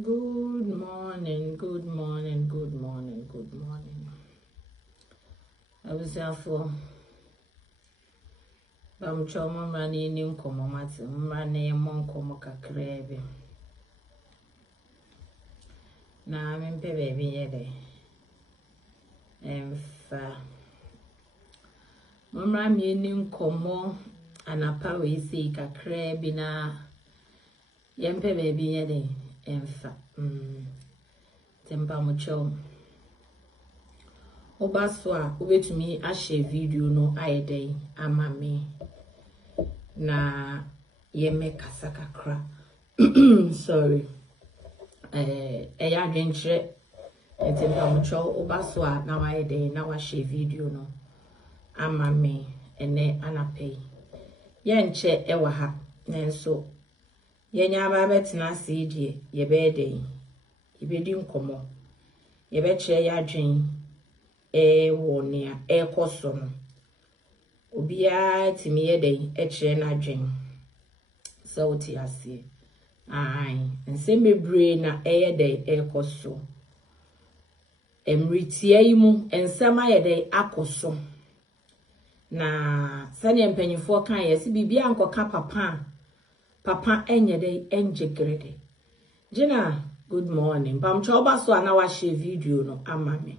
Good morning, good morning, good morning, good morning. I was there for Bamchoma running in Comomats, running among Comoca crabby. Now I'm in baby yet. And Mamma meaning Como and a power seek a crabby na Yempe baby yet. Enfa tempa mucho obaswa ubetumi a share video no ayedey ama me na yeme kasaka kra sorry eya adwentre tempa mucho obaswa na ayedey na wa share video no ama me ene anapay yenche ewa ha nenso yenya ba betina CD ye be den ye be di nkomo ye be kire ya adwen wonia koso no obia timi ye den kire na adwen so ti ase ai nsem bebre na ye den koso emritie yi mu ensem aye den akoso na sane empanyifo kan ye si bibia ankoka Papa enye dey enjegrede. Jina, good morning. Bamcho baso ana wa share video no ama me.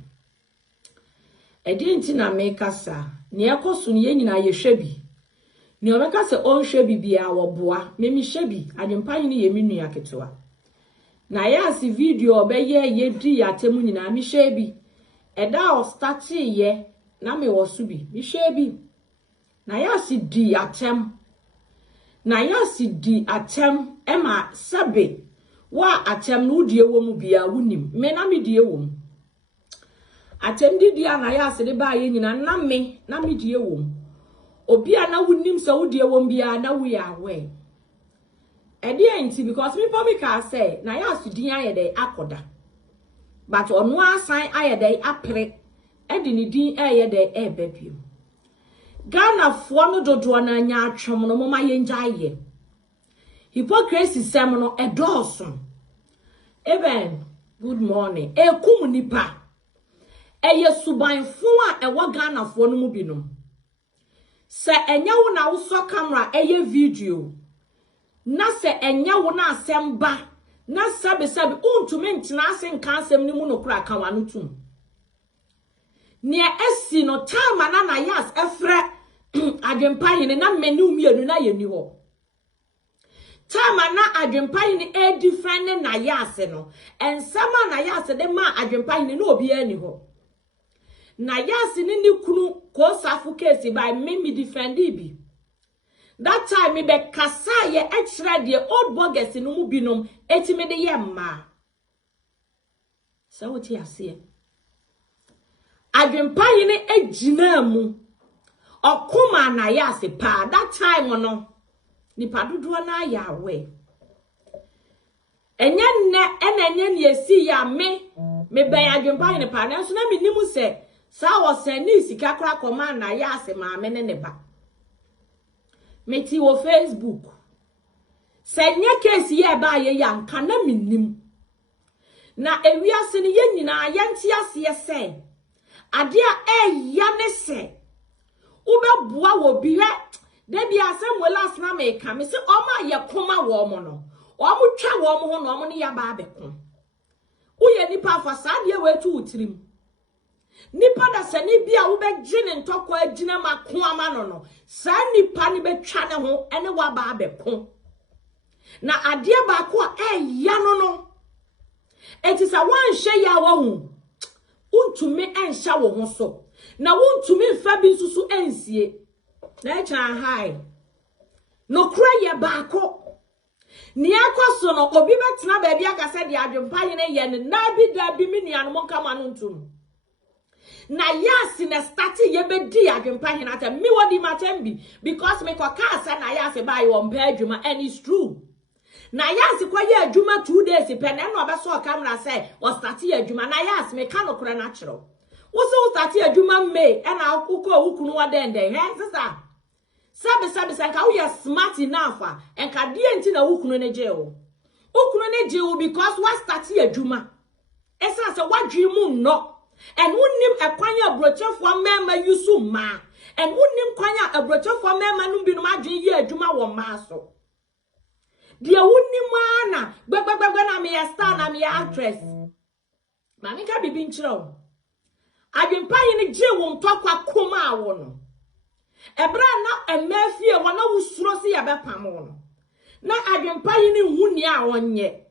Edi nti na meka sa, ne ekoso ne nyina ye hwebi. Ne obeka se on hwebi bia wo boa, me mi hwebi, adwempa ni ye minu aketewa. Na ya si video obeye ye di atemu nyina mi hwebi. Eda o start ye na me wo so bi, mi hwebi. Na ya si di atem Nayas di atem ema sabe wa atem no die wo mu bia wunim me na me die wo mu atem di Nayas de ba ye nyina na me die wo mu obi ana wunim se wo die wo bia na wo ya we ede enti because me ka say Nayas di aye dey akoda but onu asan aye dey apre ede ni din aye dey ebebio Ghana fo no dodo na anya atwom no moma yenjaye hypocrisy sem no edoso even good morning ekum nipa eye subanfo a ewo Ghana fo no mu binom se enya wo na wo so camera eye video na se enya wo na asemba na sabe untumi ntina asenka asem ni mu no kura ka wanu tum ne esi no time na Nayas efre adwempahene na meni umienu na yeni ho time na adwempahene different na Nayas no ensama Nayas de ma adwempahene na obi ani ho Nayas ni kunu ko safu case by me defend bi that time me be kasa ye extra de old bogus no mu binom etime de ye ma so what you see adwempahene ejina mu okuma Nayas pa that time no nipa dodo na yawe enye enye ne esi ya me ben adwempahene pa na so na menimu se sa wo se ni sika kra koma Nayas ma me ne ba meti wo Facebook se nye case ye ba ye yanka na menim na ewiase ne ye nyina yente ase se ade a ya ne se ube bua wo biwe de bia asem welas na me ka me se oma ye koma wo mo no omo twa wo mo ho no omo ne ya ba abeko uye nipa fa saade we tu utirim nipa da se ni bia wo be gine ntoko agina mako ama no sa nipa ni be twa ne ho ene wa ba abeko na ade ba ko ya no etisa wan hye ya wa hu untumi ensha wo ho so na wontumi mfa bi susu ensie na echa hai no kra ye baako ni akoso no obi betena ba bia kase de adwempahene ye ne na bi da bi mi nian mo kama no ntum Nayas na start ye be di adwempahene ata mi wodi matembi because me kwa kasa Nayas ba ye on pa adwuma and it's true Nayas kwa ye adwuma 2 days pe na no obeso camera say o start ye adwuma Nayas me ka no kra na kiro wo so start adwuma me e na akukọ ukunu wadende he sisa sabe sanka wo ye smart enough enka die nti na ukunu ne je o Ukunu ne je because what start adwuma. Esa se wadwe no. And wunnim ekwanya brochefo mema yusu ma. And wunnim kwanya abrochefo mema no bi no madwe ye adwuma wo ma so. Dia wunnim ana gbegbegbe na me star na me actress. Mami ka bibi nchiro. Adwenpaye ne je wo ntokwa koma awo no. Ebra na emafie wona wusuro se ye bepam no. Na adwenpaye ne huni a wonye.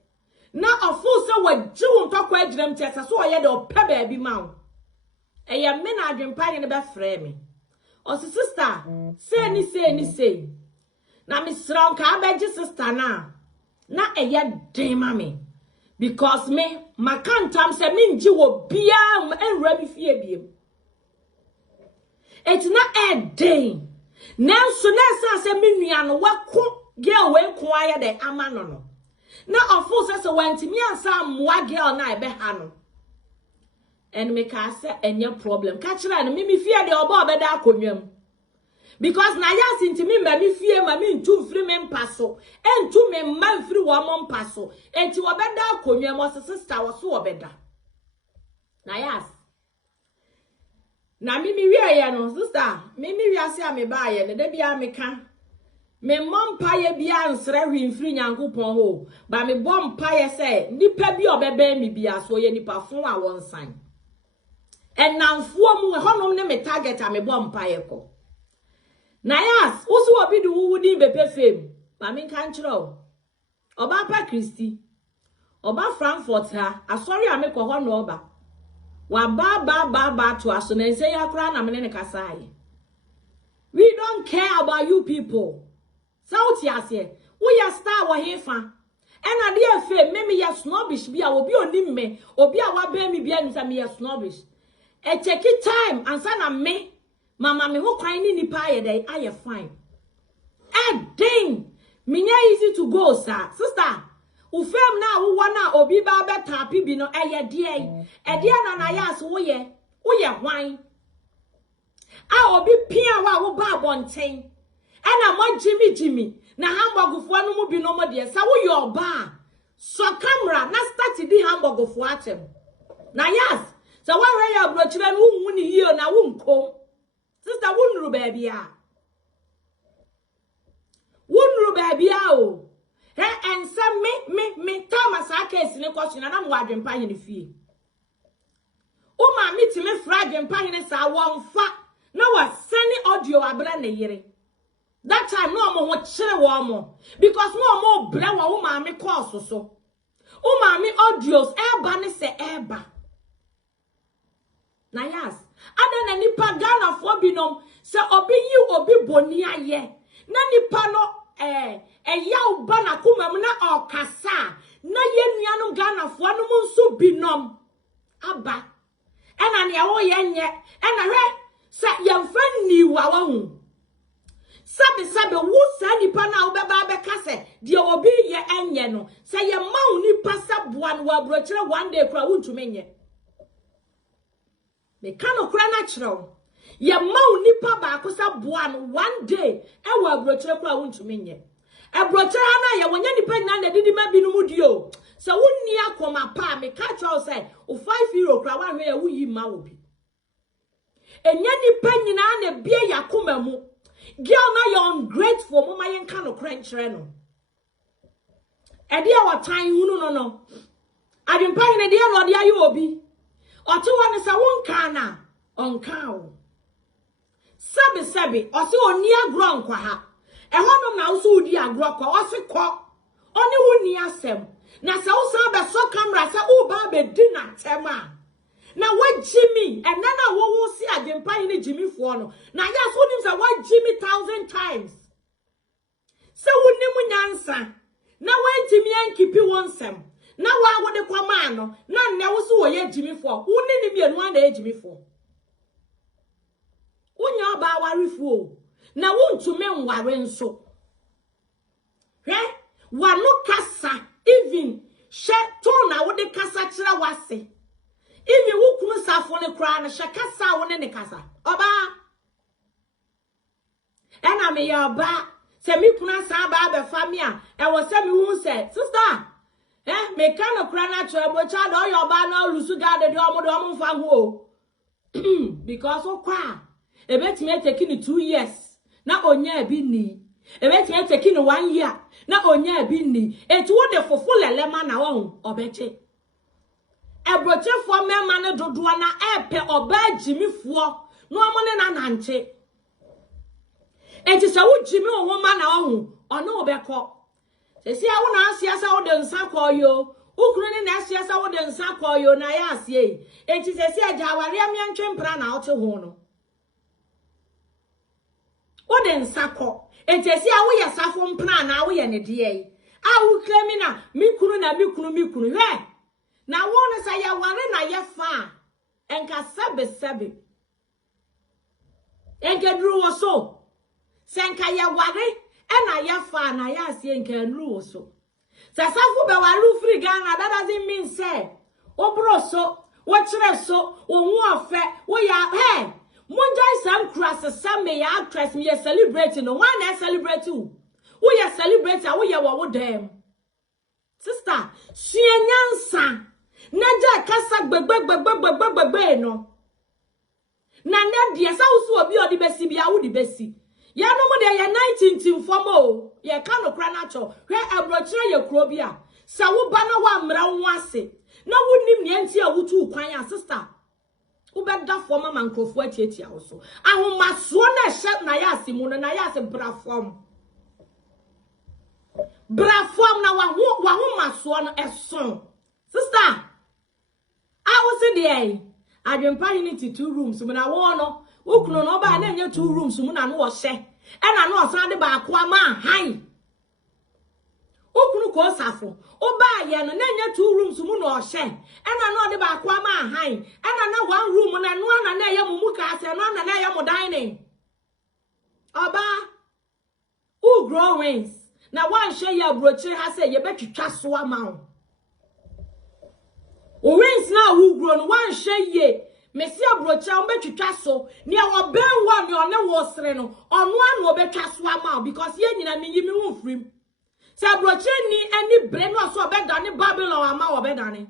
Na ofu se waji wo ntokwa agiram tesa so oye de opa baabi ma wo. Eye me na adwenpaye ne be frɛ me. O sister, say. Na me sra nka abeji sister na eye den ma me. Because me makantam se me nji wo bia enra mi fie biem. Eti na den. Nanso na se me nua no wako girl we ko aye de ama no. Na ofu se wantimi ansa moa girl na ebe ha no. And me ka se enye problem. Ka kira no me fie de oba obeda akonwam. Because Nayas intimi mami fie mami ntu mfiri me mpaso. Entu me mma mfiri wo mo mpaso. Enti obeda akonwam o sister wo so obeda. Nayas. Na mimi wie ya no sister, mimi wi ase ame ba ye ne de bia me ka. Me mompa ye bia nsre hwi mfiri Nyankopon ho. Ba me bompa ye se nipa bi obeba mi bia so ye nipa fon a wonsan. Enamfuo mu honom ne me target a me bompa ye ko. Nayas, usu obi du wudi bepe fame. Ba me kan kiro. Oba pa Christy. Oba Frankfurt ha, asori a me ko ho no oba. Wa ba to aso na nse ya kra na me ne kasa aye. We don't care about you people. Sauti ase, wo ya star wo hefa. Ena de fame me ya snobbish bia obi onim me, obi a wa ba mi bia nsa me ya snobbish. E check it time ansa na me mama me ho kwan ni nipa aye dey aye fine. Ding. Minya easy to go sir. Sister, u fam na wo na obi ba be tapi bi no eye de. E de na Nayas wo ye hwan. A obi pia wa wo ba bonten. Ena mo Jimmy na hamburgfo no mu bi no mo de sa wo ye oba. So camera na start di hamburgfo atem. Nayas, so wa we ya brochire no wu ni hie na wo nkom. Sister wunru baby a. Wunru baby a o. And some me tama sa case ne question na mo adwenpa ne fie. O ma meti me fra adwenpa ne sa wonfa na wa send audio abra ne yere. That time no mo ho kire wo mo because no mo bra wa wo ma me course so. O ma me audios eba ne se eba. Nayas, ada na nipa Ghana fo binom se obi yi obi boni aye na nipa no yaw ba na kuma mu na okasa na ye nuanom Ghana fo no mu nso binom aba ena ne wo ye nye ena hwe se ye mfa niwa wa hu sabe wo sa nipa na wo beba be kase de obi ye enye no se ye ma hu nipa saboa no wa brochire one day kra wuntume nye. Me kano kura natural. Ye mau nipa ba kusa buan one day. Ewa brochire kura wuntumi nye. E brochire ana ye wonya nipa nyina na didi ma binu mu dio. Se wonni akoma pa me ka cho say o 5 euro kura wa hwe ye wuyi ma wo bi. Enya nipa nyina na bia yakoma mu. Girl na you ungrateful mo ma yen kano kura nchire no. E dia wa tan hunu no. Adwenpa ne dia no dia yo obi. Otu wani sa wonka na onka wo. Sabi osi oni agro nkwa ha. Ehonom na wo so odi agro kwa osi ko. Oni woni asem. Na se wo san be so camera se wo ba be di na tema. Na wa Jimmy enana wo si adwenpa ni Jimmy fo no. Na ya so nim se wa Jimmy 1,000 times. Se woni mu nyansa. Na wa Jimmy ankipi wonsem. Na wa wo de kwama no na nne wo so wo ye Jimmy fo wo ne ni bienu na ye Jimmy fo wonya ba warifo na wo ntume nware nso hwe wa no kasa even she to na wo de kasa kira wase even wo kunu safo ne kra na she kasa wo ne kasa oba ena me ya oba se mi kunu sa ba be famia e wo se mi hu se sister Mekano krana trouble child or your banner lusuga the dom fango. Because of kwa. A bet me taking 2 years. Na onye bini. A bet me taking 1 year. Na onye bini. Et would the for full lemon na on obeche. A broche for me man do duana epe or bad Jimmy for no money na nanche. Et is a wood Jimmy or woman or no beko. Se si a wona asiasa wo de nsa koyo ukunu na asiasa wo de nsa koyo na ya asie enti se si aja aware amiantwe mpra na ote ho no wo de nsa ko enti se a wo ye safo mpra na wo ye ne de yi a wo klemi na mikunu he na wo ne sa ya ware na ye fa enka sebe enka dru wo so senka ya ware ena ya fa na ya asie nke nru so sasafu be waru free Ghana that doesn't mean say obro so wo kire so wo ofe wo ya hey munjai sam cross sam me ya actress me celebrate no one na celebrate you wo ya celebrate wo ya wo dem sister suenyansa naja kasa gbegbe no na na dia sa wo so obi odi besi bia wo di besi ya no mo de ye 19 formo ye ka no kra na cho hwe abrochire ye kro bia sa wo ba na wa mra wo ase na wo nim ne anti a wutu kwan ya sister wo be da forma mankrofo atiatia wo so ahomaso na hye na ya ase mu no na ya ase bra form na wa ho maso no eson sister I was in there AdwenepaheneTv 2 rooms mo na wo no ukunu no ba na nya 2 rooms mu na no wo hye e na no osan de ba ko ama han ukunu ko safo oba ye no na nya 2 rooms mu no hye e na no de ba ko ama han e na 1 room na no na ye mu ka ase no na ye mu dining oba u growings na wan hye ya brochire ha se ye betwitwa so ama o wins na u grow no wan hye ye Mesi abrocha ombetwitwa so ne obenwa me one wo sere no ono anu obetwa so ama because ye nyina me yimi wo frim se abrocha ni ani bre no so obedane Babylon ama obedane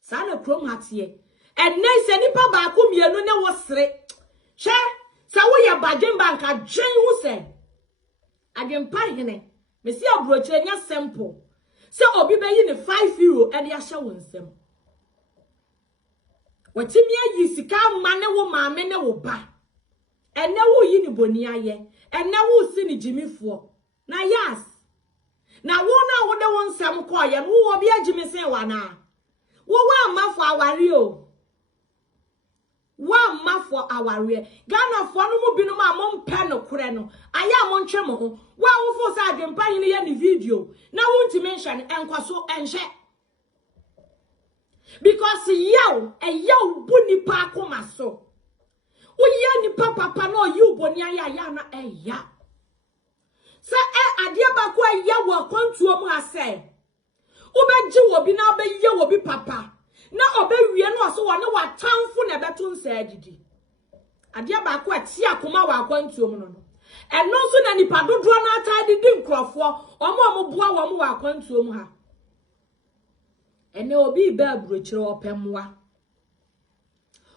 sa na krom hatie enne se nipa ba ko mienu ne wo sere hwe se wo ye bagen banka dwen wo se AdwenepaHene mesi abrocha nya simple se obi be yi ne 5 euro e de ahye wo nsem watimi ayi sika mane wo maame ne wo ba ene wo yi ni boni aye ene wo si ni jimifo na yas na wo na wo de won nsem ko ye no wo bi agimi sen wa na wo wa mafo aware o wa mafo aware Ghana fo no mu binu ma mo mpe no kure no aya mo ntwe mo ho wa wo fo sa AdwenepaHene ye ni video na wo nti mention enkwaso enhye because yaw buni pa akoma so uye ni papa no you boni aya na eya sa ade ba ko aya wo kwantuo mu ase ubeji wo bi na obeye wo bi papa na obewie no so wone watamfo na beto nsa agidi ade ba ko ati akoma wa kwantuo mu no eno so na nipa dodo na atade di nkrofo omo boa wo mu wa kwantuo mu ha ene obi be abrochire opemwa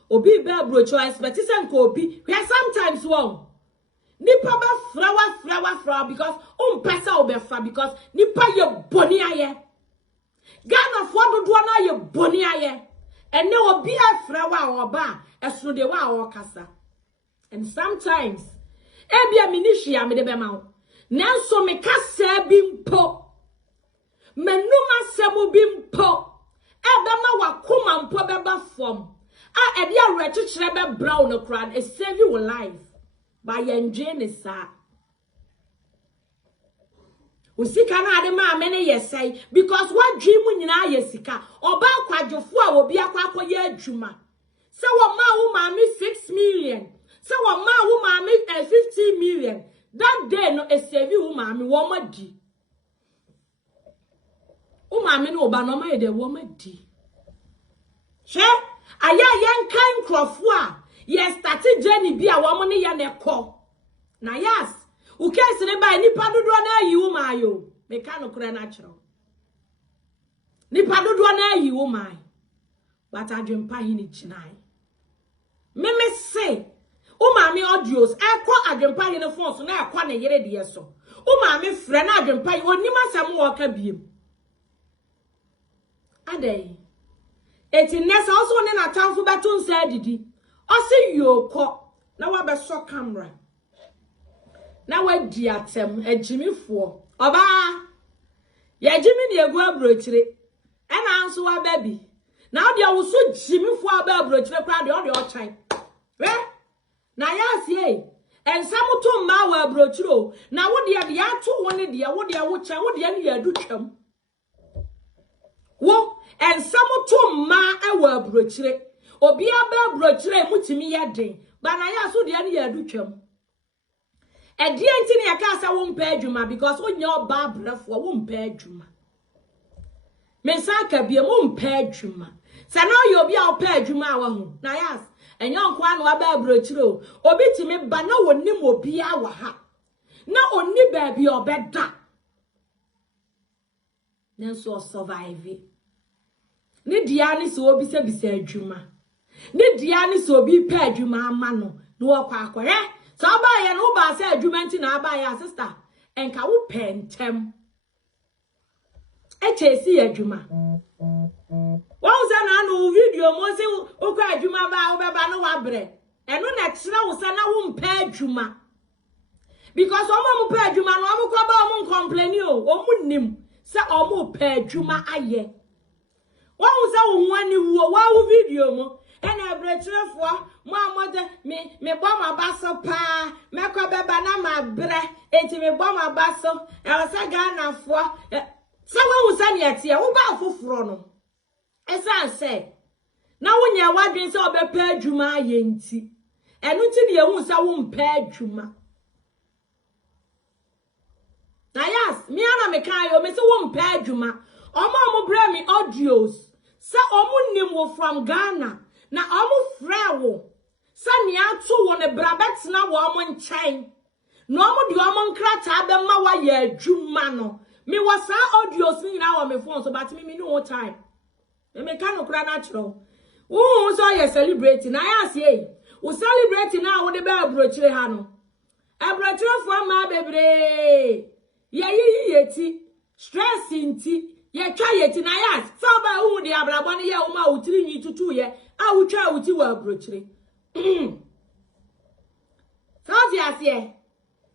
obi be abrochire expect say nko obi where sometimes one nipa ba frawa because pesa obefa because nipa ye boni aye Ghana fo dodo na ye boni aye ene obi afrawa oba esuno de wa okasa and sometimes ebia minishia me de be ma nanso me kasa bi mpo menuma semu bimpo ebema wakoma mpo beba form a ede arechichire be brown crowd e save your life by enjoy ne sa usika na ade ma amene yesai because what dream nyina yesika oba kwadwofo a obi akwakoye adwuma se wo ma wo ma me 6 million se wo ma wo ma me 50 million that day no e save wo ma me wo madi Umame no ba no ma de wo madi she aya yen kan krofo a ye start journey bi a wo mo ne ye ne ko na yas u kesi ne ba nipa dodo na yi wo ma yo me ka no kura na kiro Nipa dodo na yi wo man. But AdwenepaHene chinai. Me say, o maami audios, ekwa AdwenepaHene phone so na ekwa na yere de so. O maami frɛ na AdwenepaHene onima asɛm wo ka biem. Adey. Eti nesa also ne na tamfo beto nsa didi. Osi yoko na wa be so camera. Na wa di atem agimifo. Oba ya gimi ne egu abrochire. Ena anso wa baby. Na de wo so gimifo aba abrochire kra de o de o chan. Nayas ye. Ensam to ma wa abrochire o. Na wo de ya to woni de wo de wo chan wo de ne ya du twam. Wo ensam to ma e wa abrochire. Obi aba abrochire mutimi ye den. Ba Nayas wo de ne ya du twam. Edi enti ne yaka asa wo mpa adwuma because onya oba brefo wo mpa adwuma. Mensa ka bia wo mpa adwuma. Sa na oyo obi a opa adwuma awa ho. Nayas enyo nko anu aba abrochire o. Obi timi ba na wonim obi awa ha. Na onni ba bia obeda. Nenso survive. Ni dia ni so obi se bisa adwuma. Ni dia ni so obi pa adwuma ama no. No okwa akore. So ba ye no ba se adwuma nti na aba ya sister. Enka wo pentem. Echesi adwuma. Wọ́n sẹ́ na anu video mo se ukwa adwuma ba wo beba no wabre. Eno na kire wo se na wo mpa adwuma. Because omo mpa adwuma no omo kwa ba omo complain o. Omo nim se omo pa adwuma aye. Wọ́n sẹ́ wo nwani wo wa wo video mo. Ena ebrechirefo mo amode me bom abaso pa me kwa beba na mabre enti me bom abaso e wose Ghana fo se wo wusa ne atie wo ba foforo no esa se na wonya wadwen se obepa adwuma aye nti enu ti ne ehu se wo mpa adwuma Nayas mi ana me kan yo me se wo mpa adwuma omo bre mi audios se omo nim wo from Ghana na omo frawo sani atu wo ne brabet na wo omo nchen na omo di omo nkrata be ma wa ya adwuma no me wasa audios ni na wo me phone so but me no time me kan no kra na kiro wo so ya celebrate na ya say wo celebrate na wo de be abrochire ha no abrochire fo ma bebre ye yeti stress nti ye twa yeti na ya so ba wo de abrabo ne ye wo ma wutiri nyi tutu ye a wutwa wuti wa abrochire so fiase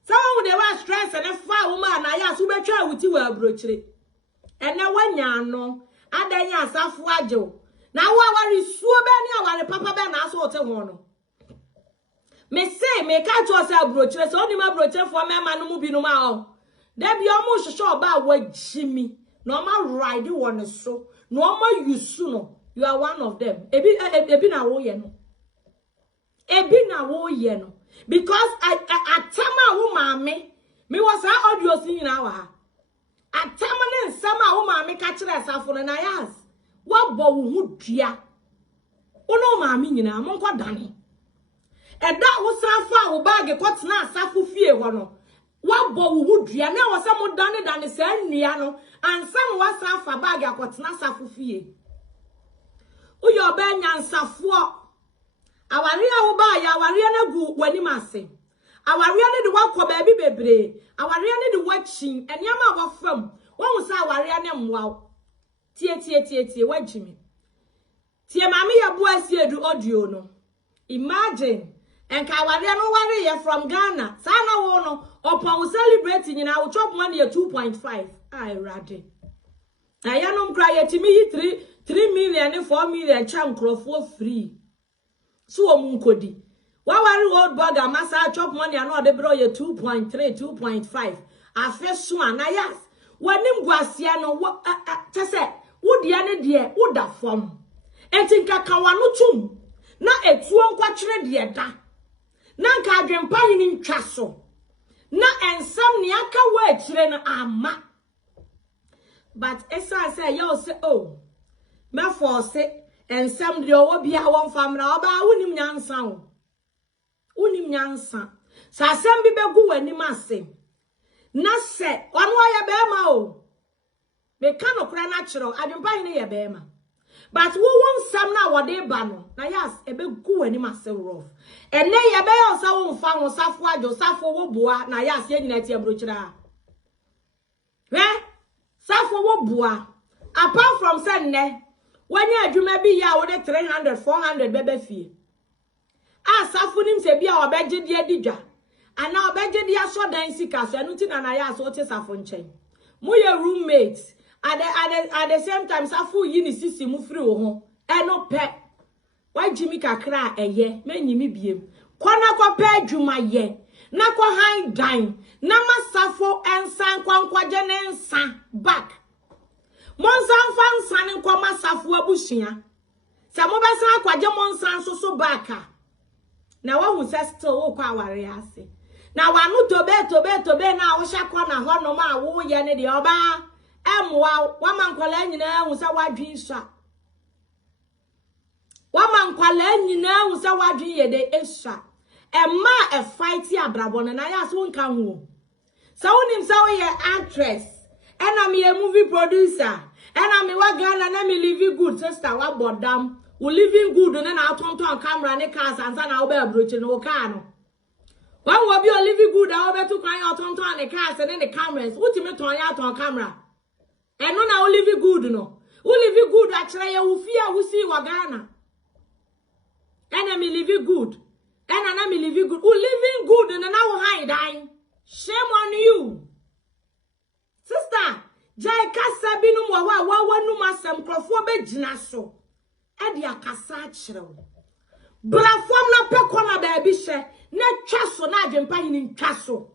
so wo de wa stress and fa wo ma na ya so betwa wuti wa abrochire ene wanya no adanya asafo agyew na wo awari suo be ni awari papa be na aso ote ho no me say me ka to say abrochire so oni ma abrochire fo me ma no mu bi no ma o da bi o mu hwehwe oba wa jimi no ma ride won so no ma yusu no you are one of them ebi na wo ye no ebi na wo ye no because atama wo maame me was audio sin na wa ha atama ne nsama wo maame ka kire asafo no Nayas wo bo wo hu dua ono maame nyina mo nko dane eda wo safa wo bag ko tena asafo fie ho no wo bo wo hu dua na wo se mo dane sa nnua no ansam wo safa bag akotena asafo fie uyo be nyansafo awari a wo ba ya awari na gu wani mase awari ne de wakọ ba bi bebre awari ne de wachi eniama wo fam won sa awari ne mwa tie wajimi tie mama ya bu asiedu audio no imagine enka awari no wari ye from Ghana sana wo no opo wo celebrate nyina wo chop money 2.5 ai rade na ya no mkra ye timi yi 3 million 4 million cha nkrofo free so omunkodi wa wari old burger masa chop money and de bro ye 2.3 2.5 afeso Nayas wanim guasia no tese wo de ne de wo da fom entinka kawano tum na etuo nkwakire de da na nka AdwenepaHene ntwa so na ensam ne aka wa akire no ama but esa say yo say oh me force ensam de owo bia won famra oba wonim nyansa wo unim nyansa sa asem bi begu wani ase na se wanu ya be ma o Me can okra natural. Adwenpahene ye bema. But who won some now what they ban? Nayas, a big goo and master rough. And nay, a bay also won't found Safwa, Josafo Boa, Nayas, Yenetia Bruchra. Eh? Safo Boa. Apart from Sunday, 1 year you may be ya with 300, 400 baby fee. Ah, Safunim se be our budget dear Dija. And now budget dear so dancing castle, and nothing and Nayas what is a phone chain. Muya roommates. At the same time, Safu yini sisi mu free ho. No pe. Why Jimmy kakra ye? Many me biem. Kwana kwa pe juma ye. Na kwa high dine. Na masafo ensan kwa jene ensan back. Monsan fan san kwa masafu abushia. Sa mo besa kwa je monsan so baka. Na wa hu se still wo kwa ware ase. Na wanu tobe na wo hya kwa na ho no ma wo ye ne de oba. Wow, woman calling now was a wadrin shot. Woman calling now was a wadrin de extra. And ma a fight ya brabon and I ask one can woo. So him so ye actress. And I'm a movie producer. And I'm a wagon and I'm a living good sister. What about them? We living good and then I'll turn to a camera and a cast and then I'll be a brooch in Okano. One will be a living good. I'll be to cry out on the cast and then the cameras. What you mean to out on camera? And no na live good no. Who live good actually you fear who see wagana. And I live good. And I live good. Who living good and now hide dying. Shame on you. Sister, Jai kasa binu wa nu masam krofo be gina so. E dia kasa chiro. Bra fam na pe kona ba bi hye na twa so na Adwenpahene ntwa so.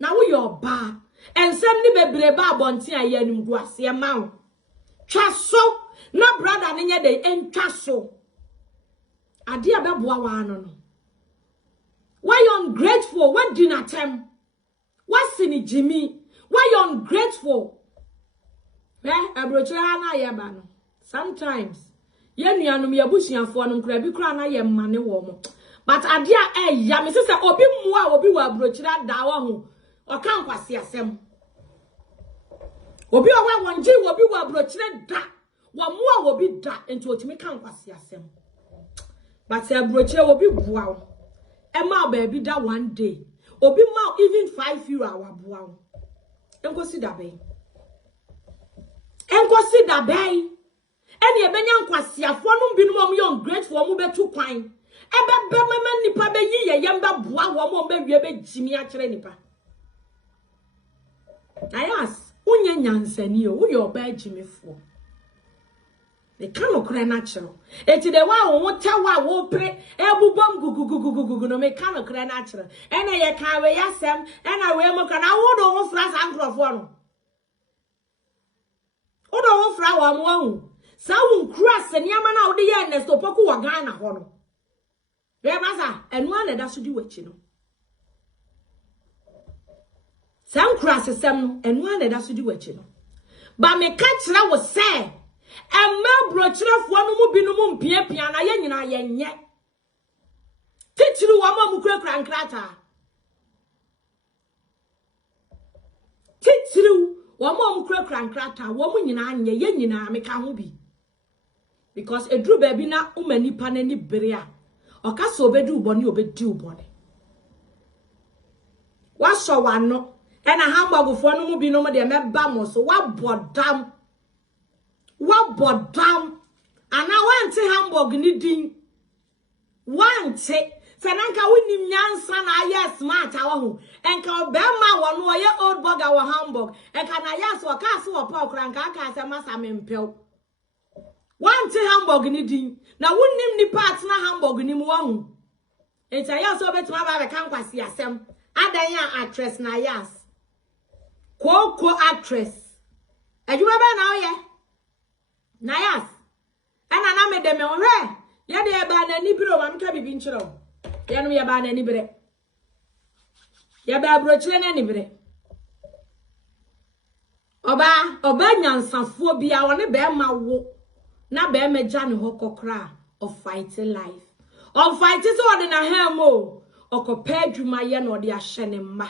Na wo your ba and some ni bebre ba abonti aye anim gu ase ma wo twa so na brother ne nye de entwa so ade abeboa wa no why you ungrateful what do not tem what's in Jimmy why you ungrateful abrochira na ye ba no sometimes ye nuanom ye busuafo no nkra bi kra na ye mane wo mo but ade a ya me se obi mmoa obi wa abrochira da wa ho okan kwase asem obi owa wonji obi wa abrochire da wa mu a obi da enti otimi kan kwase asem but abrochire obi bua wo e ma ba bi da one day obi ma even 5 euro awa bua wo enkosi da be eni ebenya nkwase afo no bi no mo young grateful mo betu kwan ebe mama nipa be yi ye yamba bua wo mo be wie be jimi a kire nipa. Nayas, unye nyansani o, uye oba jimifo. The kind of natural. Eti de wa wo tawa wo pre ebubom gugugugugugu no me kind of natural. Ena ye kan we yasem, ena we mo kan awodo ho fra sankrofo no. Odo ho fra wa mo ahu. Sa wo nkura se niama na odi ye nesto poku wa Ghana ho no. Re basa, enu ana da so di wachi no. Sam crasesem no enu ana da so di wachi no ba me ka kira wo se emma brochirefo no mu bi no mu mpiapia na ye nyina ye nye titiri wo ma mu kurakura nkrata titiri wo ma mu kurakura nkrata wo mu nyina anye ye nyina me ka ho bi because edru ba bi na umanipa na ni bere a okasa obedi uboni obedi uboni wa so wa no ena hamburg fo no mu bi no mo de meba mo so wa bodam ana wanti hamburg ni din wanti senanka wonim nyansa na aye smart awo enka obema wo no ye old burger wo hamburg enka na yes wo ka se wo pa okra nka aka se masa mempew wanti hamburg ni din na wonim ni part na hamburg ni mu wo enta yes obetuma ba be kan kwase asem adan ya actress na yes Koko actress. Adwuma ba na oye. Nayas. Ana na me de me onre. Ye de ba na ni biro ma mka bibi nchiro. Ye no ye ba na ni bire. Ye ba brochire na ni bire. Oba nyansafo bia woni be ma wo. Na be ma gya ne hokokra of fighting life. On fighting so de na hemo. Okopa adwuma ye na ode ahye ne mma.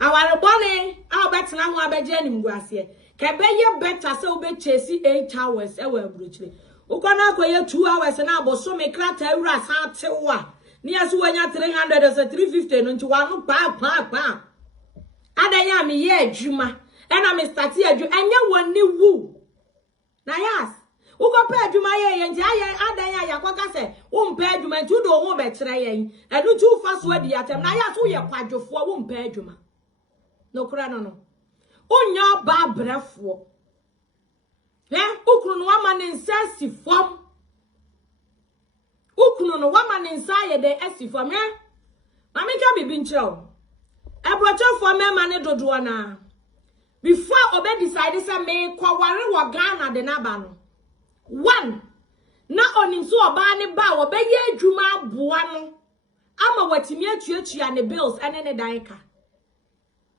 Aware bone a obetena ho abeje animguase ke beye better say obechesi 8 hours e wa abrochire ukona akoye 2 hours na aboso me krata awura san tewa ni aso wanya 300 or 350 no nti wanu pa adanya me ye adwuma e na me start adwu enye woni wu Nayas ukopa adwuma ye nti aye adanya yakwaka se wo mpa adwuma nti do ho be kire yen enu tu fa so adi atem Nayas wo ye kwadwofo wo mpa adwuma no kura no Unya ba brefo. Ukunu no wama ne nsa si fom. Ukunu no wama ne nsa ye de asi fom. Mami ka bibi nchiro. Ebrocho fo me ma ne dodo na. Before obe decide say me kwaware wo Ghana de na ba no. One. Na onim so oba ne ba wo be ye adwuma aboa no. Ama watimi atuatua ne bills ene ne danka.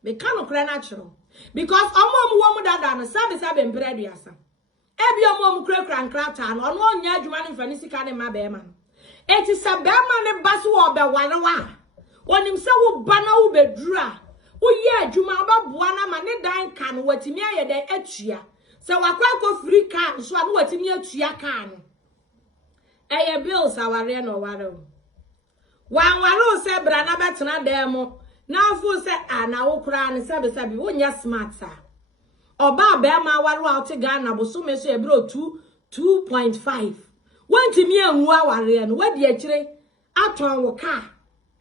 Me kanu kra na chiro. Because omom dada no sabe mpredua ebi omom kra nkrata no ono onya adwuma ne mfani sika ne ma be ma eti se be ma ne baso wo be warewa onim se wo bana wo bedura wo ye adwuma obaboa na ma ne dan ka no watimi aye de atua se wakwa ko free car so no watimi atua car no eye bills aware no ware wan ware se bra na betena dem na fu se ana wo kura ne sabe wonya smart sa oba be ma waru out Ghana bo so me so e bro 2.5 wanti mi anwu aware no wadi akire aton wo car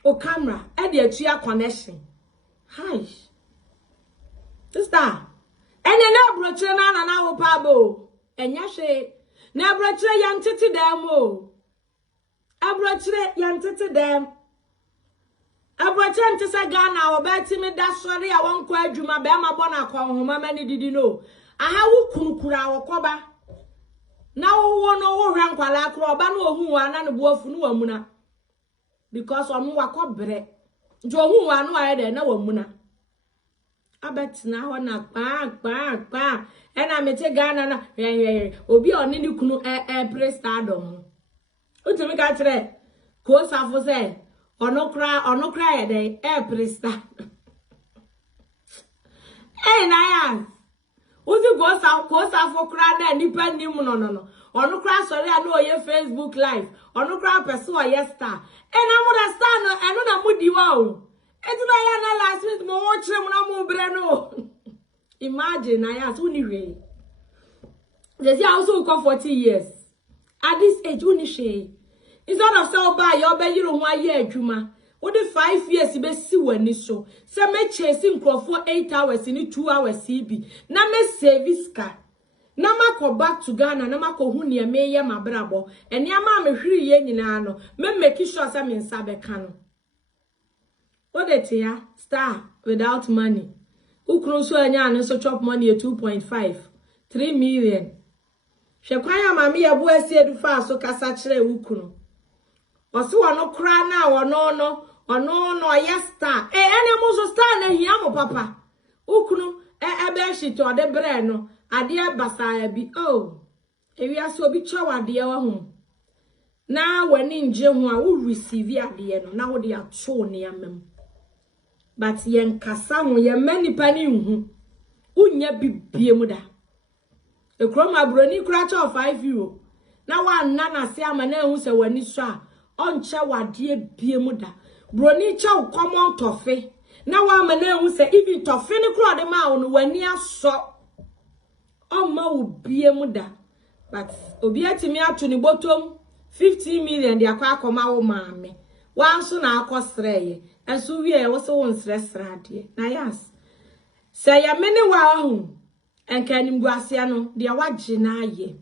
o camera e de atua connection hi sister ene na brochire na wo pa bo enya hwe na brochire yantete dem o abrochire yantete dem Abrocha ntisa Ghana obeti me da sori a wonko adwuma be ma bona kwa homa mani didi no aha wo kunukura awokoba na wo no wo hwa nkwala akro oba na ohu wa na ne boafu no wamuna because onu wakobre nti ohu wa no aye de na wamuna abetina ho na pa ena mete Ghana na obi oni ni kunu prestadom utimi ka kire ko safo se onokra ya de presta Nayas uzi go sa for kra da nipa nim no onokra sorry anu oye Facebook live onokra person oye star na mu star no eno na mu diwa o etuna ya na last week mo wo kire mu na mu bre no imagine Nayas uni we they say also go 40 years at this age uni she instead of so buy your be you ho aye adwuma wo de 5 years be si wani so se me chase nkrofo 8 hours ni 2 hours bi na me service ka na mako back to Ghana na mako hu ne me ye mabrabo ene ama me hwiri ye nyina no me make sure say me nsa be ka no what it ya star without money ukru so anya no so chop money 2.5 3 million hwekwan ma me ye bo asiedu fa so kasa kire ukru osi wono kra na ono yesta ene mo so star na hia mo papa ukunu ebe shito de bre no ade basa bi ewi aso obi chawade wa ho na wani nje ho a wo receive ade no na wo de ato ne amem but yen kasa ho ye mani pani hu unya bibie mu da ekroma broni kra cha 5 euro na wa nana se amana hu se wani so a onche wade bie mu da broni cha common tofe na wa amana hu se even tofe ni kro de ma wo wani aso ma wo bie mu da but obi atimi ato ni bottom 15 million de akwa akoma wo maame wanso na akosreye enso wie wo so won sresra de Nayas se ya mene wa hu enka nimguase no de wagye na aye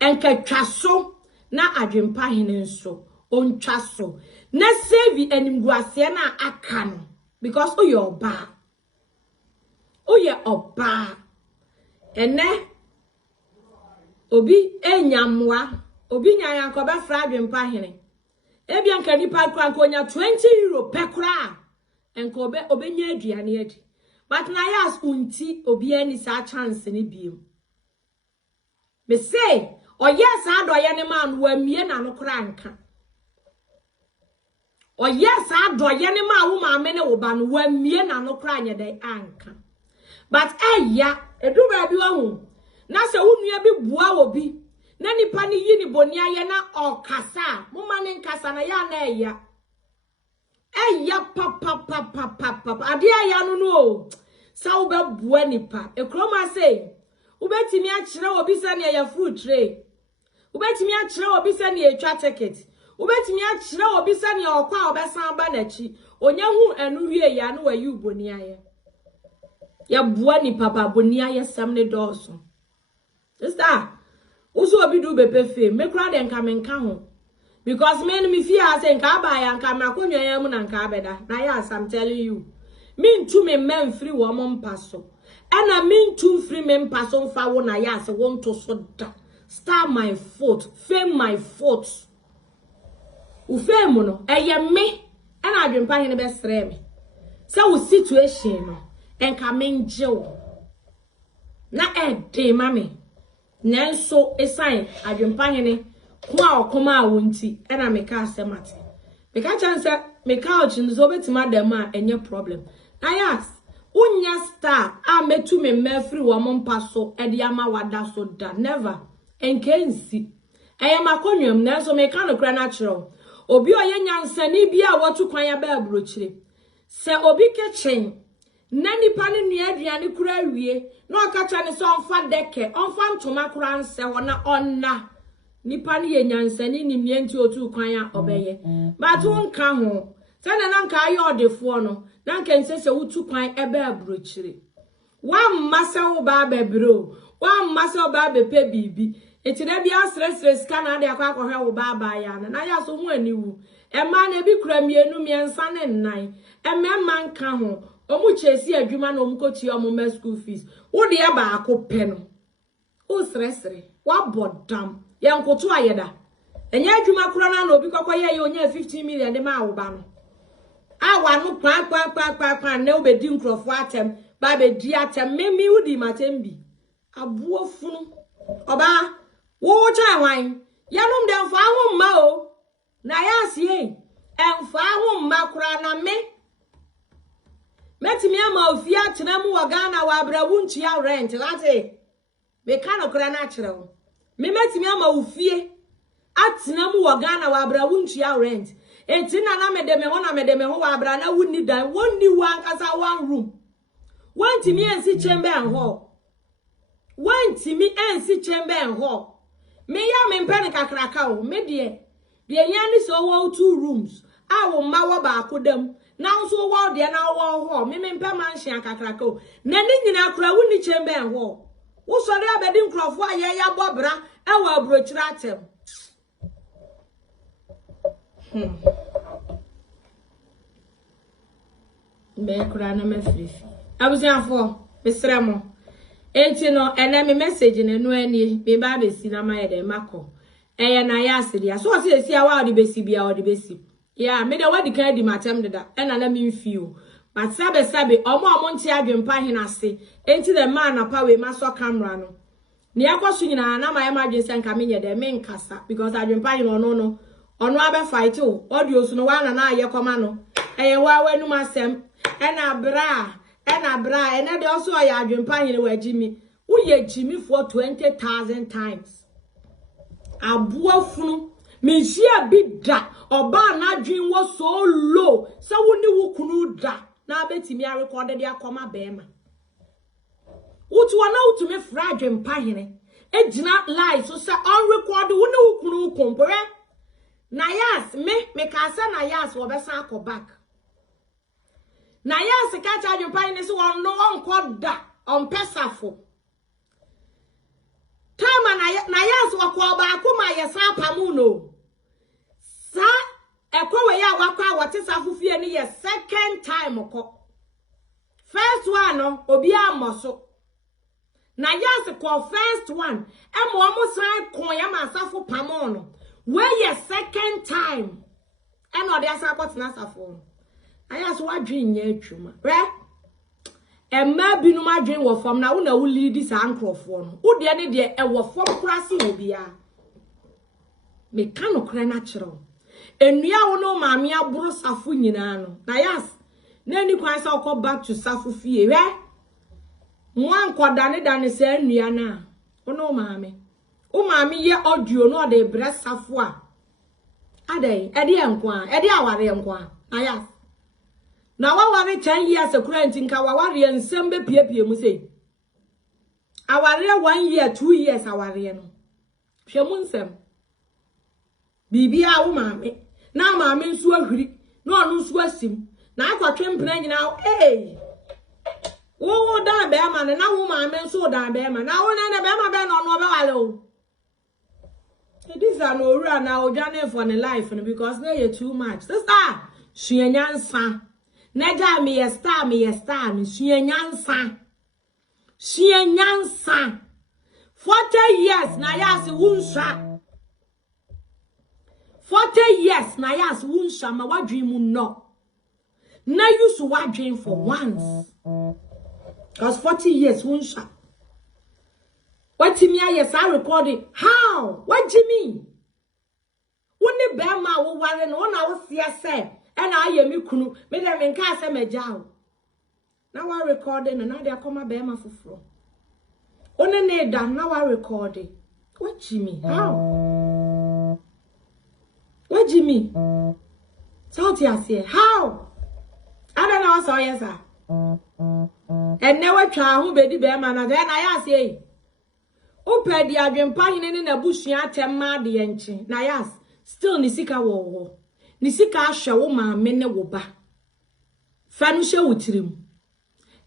enka twaso na AdwenepaHene nso ontwaso na save animguase na aka no because oye oba ene obi enyamwa obi nyanya ko be fra AdwenepaHene ebia nka nipa kra nka onya 20 euro pe kra enka obenya aduane adi but Nayas unti obi ani sa chance ni biem me say o yes ado ye ne man wa mie na no kra nka or yes, I do any ma woman many woman when me and no crying day anka. But ya, a do baby one. Nasa wouldn't be boa be. Nani pani yini bonia yana or kasa, woman in kasana ya. Ya papa, adia ya no. Sauber buenipa, a chroma say. Ubeti mi achira obisa ni ya fruit tray. Ubeti mi achira obisa ni a chat ticket. Ubeti mi achira obisa ni okwa obesa aba na chi. Onya hu enu wie ya no wayu bonia ye. Ya buenipa ba bonia ye samne doso. Sister, uso obi du bepe fe, me kra de nka menka ho. Because men me fear say nka ba ya nka makonwa ya mu na nka abeda. Nayas, I'm telling you. Mean to me men free woman paso. And I mean to free men paso fa wo Nayas want to so da. Star my foot, fame my foot. U fame no, me. And Adwenepahene be sre me. So u situation no, enka menje na de mami. Nanso esan Adwenepahene kwa okoma awonti and I make asemate. Because chance me couch nzo betima dem a enye problem. Nayas, unya star a metu me mefri wo mo mpaso e de ama wada so da never enkensi. Eye makonwam nanso me ka no kra natural. Obi oye nyansani bia wotu kwan ya ba abrochire. Se obi kechen na nipa ne nua aduane kura awie na okacha ne so onfa deke onfa ntoma kura nse ho na onna nipa ne ye nyansani ni mienti otu kwan ya obeye but wonka ho sene na nka aye odefo no na nka nsese wotu kwan ebe abrochire wa mmasa wo ba bebro wa mmasa wo ba bepe bibi etire bia sresre ska na ade akwa akwa hwe wo ba ba ya na ya so hu aniwu ema na bi kura mienu miensa ne nnan emema nka ho omu chesi adwuma na omukoti omu school fees wo de ya ba akopɛ no o sresre wa bodam ye nkoto ayeda enye adwuma kura na obi kokoye ye onya 15 million de ma wo ba no awa no pa na obedi nkrofo atem ba be di atem memi wudi matembi abuo funu oba wo cha wan yanum de mfa ho mma o Nayas ye emfa ho mma kura na me metimi ama ofia tenam wa Ghana wa abrawu ntua rent late me ka no kura na kire wo me metimi ama ofie atenam wa Ghana wa abrawu ntua rent enti na me ho wa abra na wuni dan wonni wan kasa one room wanti mi ensi chamber and hall wanti mi ensi chamber and hall me ya me mpene kakraka o me de yani so wo 2 rooms awo ma wa ba akodam na so wo de na wo hall me mpe manhia kakraka o na ni nyina akura wuni chamber and hall wo so de abedi nkrofo aye ya bobra e wa abrochira atem me kura na me frifi abuziafo besremo enti no ene me message ne no ani me ba besi na ma ye de mako eye Nayas dia so se esi awa odi besi bia odi besi ya me de wadi kan di matem de da ena na me mfio but sabe omo nti Adwenepahene ase enti the man na pa we ma so camera no ni akoso nyina na ma ye ma dwen nka me nye de me nkasa because Adwenepahene no ono abe fight o audio so no wa na aye koma no eye wa wanu masem ena bra ena de also ya Adwenepahene wa jimi uye jimi for 20,000 times abuo funu me hia bida oba na adwen wo so low so woni wo kunu da na betimi a record de akoma bema utu wana utu me fra Adwenepahene ejina live so say on record woni wo kunu kompore Nayas me ka say Nayas wo be san back Nayas ka cha Adwenepahene so won no onko da on pesafo Tama Nayas wakwa ba akoma yesa pamuno sa ekwe ya wakwa watisa fufie ni ye second time ko first one no obi amoso Nayas ko first one emo omo san kon ya masafo pamono we ye second time eno de asa kwatena safo Nayas wadwen nya atwuma re emma binu madwen wo fam na wo na wo lead sa ankrofo no wo de ne de e wo fam kurase obia me ka no kra na kire Enua wo no maame aboro safo nyina no. Nayas. Na ni kwan se okọ back to safo fie. Hwe. Mo ankodane dane se enua na. Wo no maame. Wo maame ye audio no de bre safo a. Adai, edi enko a, edi aware enko a. Nayas. Na waware 10 years ekurenti nka waware ensem be piepie mu sei. Aware 1 year, 2 years aware no. Hwe mu nsem. Bibia wo maame. Na maame nso ahwiri. Na onu nso asim. Na akwatwe mpena nyina wo da be ma na wo maame nso da be ma. Na wo na be ma be no no be wale o. This are no ru na odwane for the life because they too much. Sister, suenyansa. Neja me ye star me suenyansa. Suenyansa. 40 years na yasi wunsha. 40 years na yasi wunsha ma wadrimu no. Na you so wadrim for once. Cause 40 years wunsha. What me yes I recorded? How? What do you mean? Wouldn't bear my warren on our say, and I am you kunu, made them in casa me jow. Now I recording and now they come a bear my fufro. Only need done now I recording. What do you mean? How? What do you mean? Salty I say, how? I don't know, so yes, sir. And never try who be the bear man, and then I say. Ope di adwempahene na busua atemma de enche Nayas still ni sika wo ni sika ahwe wo maame ne wo ba fa no hwe wutirim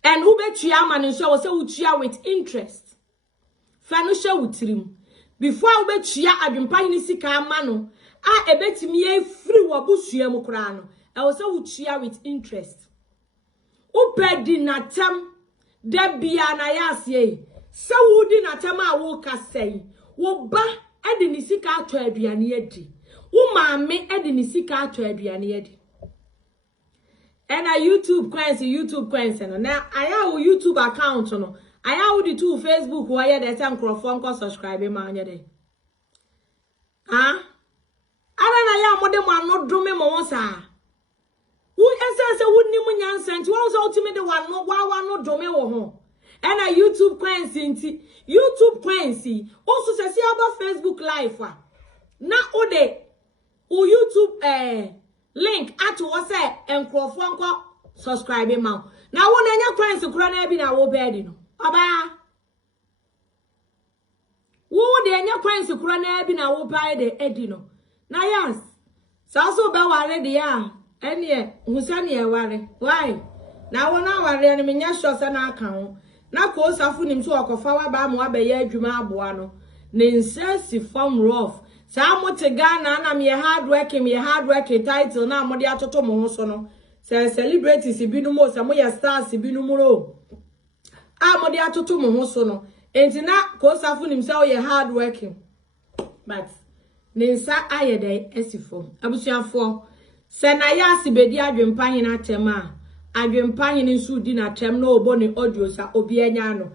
and who betua ama no hwe wo se wutua with interest fa no hwe wutirim before wo betua adwempahene sika ama no a ebetimi e free wo busua mu kra no e wo se wutua with interest ope di natem da bia Nayas ye se wudi na tema wo ka sei wo ba edi ni sika ato aduane edi wo maame edi ni sika ato aduane edi ena YouTube kwense no na aya wo YouTube account no aya wo di tu Facebook wo ye de tem crofon ko subscribe ma anya de ara na ya mode mo anodome mo won sa wo ese wonni mu nyansa nti wo so ultimate de wano wa no dome wo ho and a YouTube quency, also say about Facebook live. Now ode YouTube link at what's and crofon subscribe him now. Now one enya quency kura be na wo bed no. Aba wo de enya quency kura na be na wo buy the edino. Nayas so be ware de ya ene husani e ware. Why? Now one ware and me nya sure say na aka na ko safu nim so okofa wa ba mo abaye adwuma aboa no ne nsasi form rough sa mo te Ghana na me hard work title na mo de atoto mo ho so no se celebrities binu mo se mo ya stars binu mo ro a mo de atoto mo ho so no enti na ko safu nim se o ye hard working but ne nsa ayede esifo abusuafo se na ya sibedi adwempanye na tema adwempahene nsu di na tem na obo ne audio sa obi anya no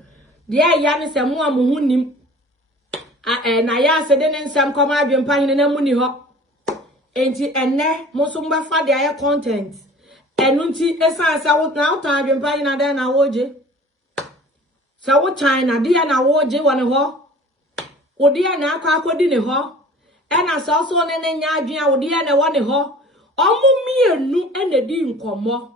de ya ne se mo amu nim na ya se de ne nsam koma adwempahene na mu ni ho enti enne mo so mba fa de aye content enu nti esan sa wo na uta adwempahene na de na woje sa wo China de na woje wone ho wo de na akodi ne ho ena so so ne nya adwen a wo de na wone ho omu mienu ena di nkomo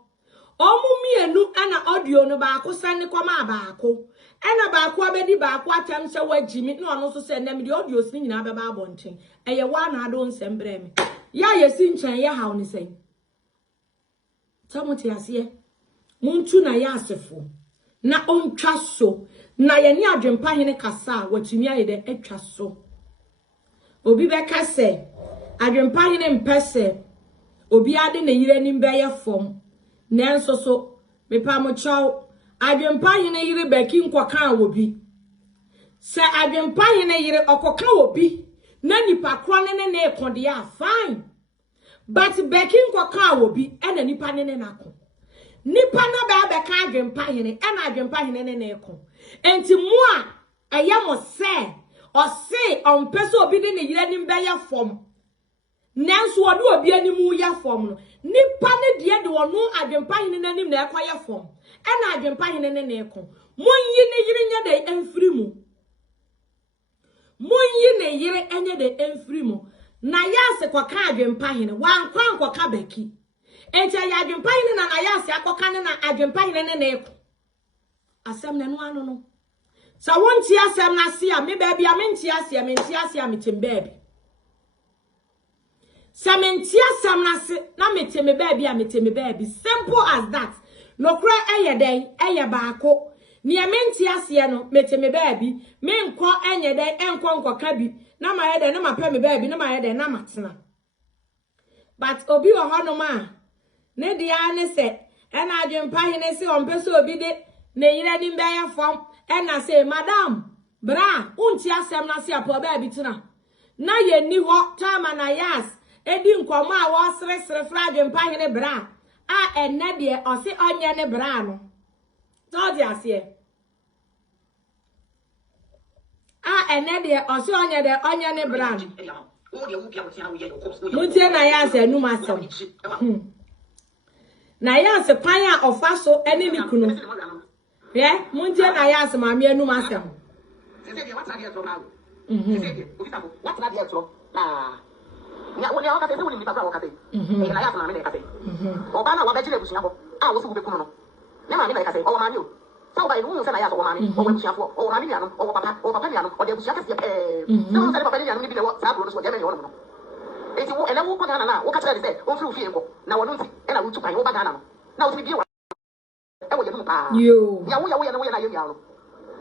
Omumienu ana audio no baako sane kwama baako ena baako abedi baako atem se wagimi na ono so se nam di audio sin nyina beba abonten eye wa na ado nsembre me ya yesi nchan ye hawo ne sen tamuti ase muntu na ya asefo na ontwa so na ye ni adwempahene kasa watumi aye de atwa so obi be kase adwempahene mpese obi ade na yire ni mbe ye fom Nenso so me pa mo chaw adwempahene yire Becky nkoka wobi se adwempahene yire okoka wobi na nipa kro ne ekode ya fine but Becky nkoka wobi ena nipa ne nako nipa na ba be ka adwempahene ena adwempahene ne eko enti mu a eye mo se o se on peso obi de ne yire ni mbe ya fom nanso ode obi animu ya form no nipa ne de wono adwempahene nanim na ekwaye form ena adwempahene ne neko monyi ne yire nya de emfiri mu monyi ne yire enye de emfiri mu Nayas kwaka adwempahene wankwa nkwaka Becky enti ya adwempahene na Nayas akoka ne na adwempahene ne neko asem ne no ano no sa wonti asem na se a me baabi a menti ase a menti ase a metem baabi sa menti asem na se na metem baabi a metem baabi simple as that no kra eye den eye baako ni menti ase no metem baabi me nko enye den enko nkoka bi na ma yede na ma pe me baabi na ma yede na matena but obi wo hono ma ne dia ne se ena adwempahene se ompeso obi de ne yire ni mbeye fom ena say madam bra unti asem na se apo baabi tena na ye ni ho tama Nayas edi nkomo a wo sere fra adwempahene bra a enne de o se onye ne bra no so di ase a enne de o se onye ne bra no mutie Nayas enum asem Nayas kwan a ofa so ene ni kunu muntie Nayas maami enum asem nya woni awaka te woni mi papa awaka te Nayas maami na kate o ba na wa be jire busunya bo a wo se wo be kunu no na maami na kate o maami o sa ba iru se Nayas o maami o we busunya fo o maami ya no o papa ya no o de busunya kase na wo se papa ya no bi de wo sa bro no so de me yo no eti wo ele wo kwa na wo ka tire de o firi fie ko na wo no nti e na wo tu pan wo ba na no na wo se bi e wo ye mu pa yo ya wo na wo ye na ye ya no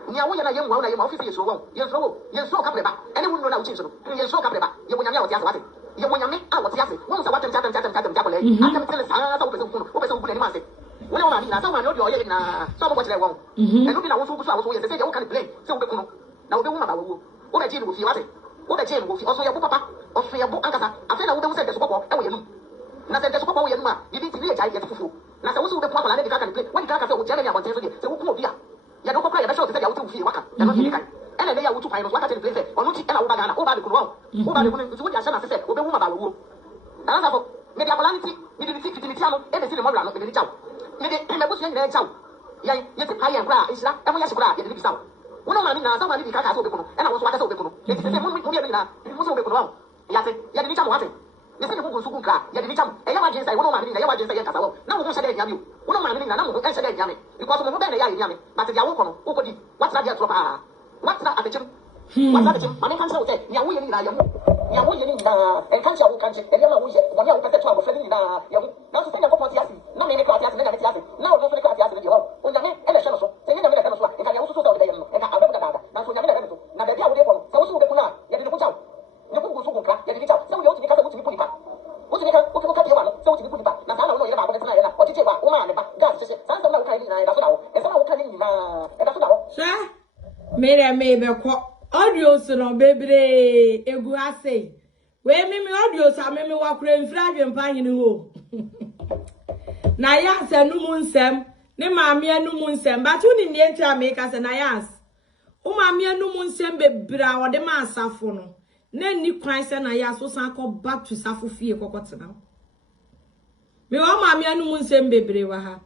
nya wo ye na ye mu na ye ma ofisi ye so wo ye so ka pleba ene wo no na wo chi so no ye so ka pleba ye wo nya ya wo ti ase wate ye wo nya me a wo ti ase wo se watem jakole atem tele sa sa wo be so ni ma se wo le wo ma ni na sa ma ni o de o ye na so wo chire wo enu bi na wo so bu so wo ye se wo kan play se wo be kuno na wo be wo ma ba wo wo be ji ni wo fi wate wo be ji ni wo fi o so ye bu papa o so ye bu ankasa afa na wo be wo se de so poko e wo ye nu na se de so poko wo ye nu ma ye bi ti ni ye jai ye fufu na se wo so be kwa kwa na de ka kan play wo di ka se wo jere ni abonten so de se wo ku obi a ya do kokra ya be show se ya wo tu fi waka ya no fi kan ene ne ya wo tu pan no waka te play se onu ti ena wo ba ga na wo ba de kuno wo ba de kuno so wo di ase na se wo be wo ma ba wo ana sa fo me di akola ni ti me di ti ti amo e de si le mo bra no me di chaw me di me bo so ni na chaw ya ye ti pa ye nkra isra e mo ya shikura ye di bi saw wo no ma ni na sa ma ni di ka ka so be kuno ena wo so waka so be kuno e ti se mo ye ni na mo so be kuno ya se ya di chaw wo ate ne se ni ko so ku nkra ya di chaw e ya ma jinsa wo no ma ni na ya wa jinsa ye ka sa wo na wo so se de nyame wo no ma ni na na wo se de nyame because mo be na ya nyame but ya wo kono wo ko di what na dia tro pa what na atechim what na atechim ma ni kan se wo te ya wo ye ni na ya mo ya wo ye ni na en kan se wo kan se e ya ma wo ye wo ya wo ka te to abo fe ni na ya wo na so se na ko pon ti ase na me ni ko ati ase na me ti ase na wo so ni ko ati ase ni ho o na me e le se no so se ni na me le se no so e ka ya wo so so de ya no e ka abe da da na so nya me le se no so na de dia wo de ko se wo so be ku na ya de ko chaw ni ko so ku ka ya de chaw se wo yo ti ka se wo ti pu ni pa wo ti ka wo ka ti wa no se wo ti pu ni pa na sa na wo no ye ba ko te na ye na o ti che wa wo ma ne ba ga se se sa sa na wo ka ni na da so da wo e sa na wo ka ni na e da so da wo sha mere me be ko audio so no bebre egu ase we mimi audio sa mimi wa kura mfira adwempahene ho Nayas enum nsem ne maami enum nsem ba tu ni ne ntia me ka se Nayas o maami enum nsem bebra o de ma asafo no na ni kwan se Nayas so san ko back to safo fie kokotena me o maami enum nsem bebre wa ha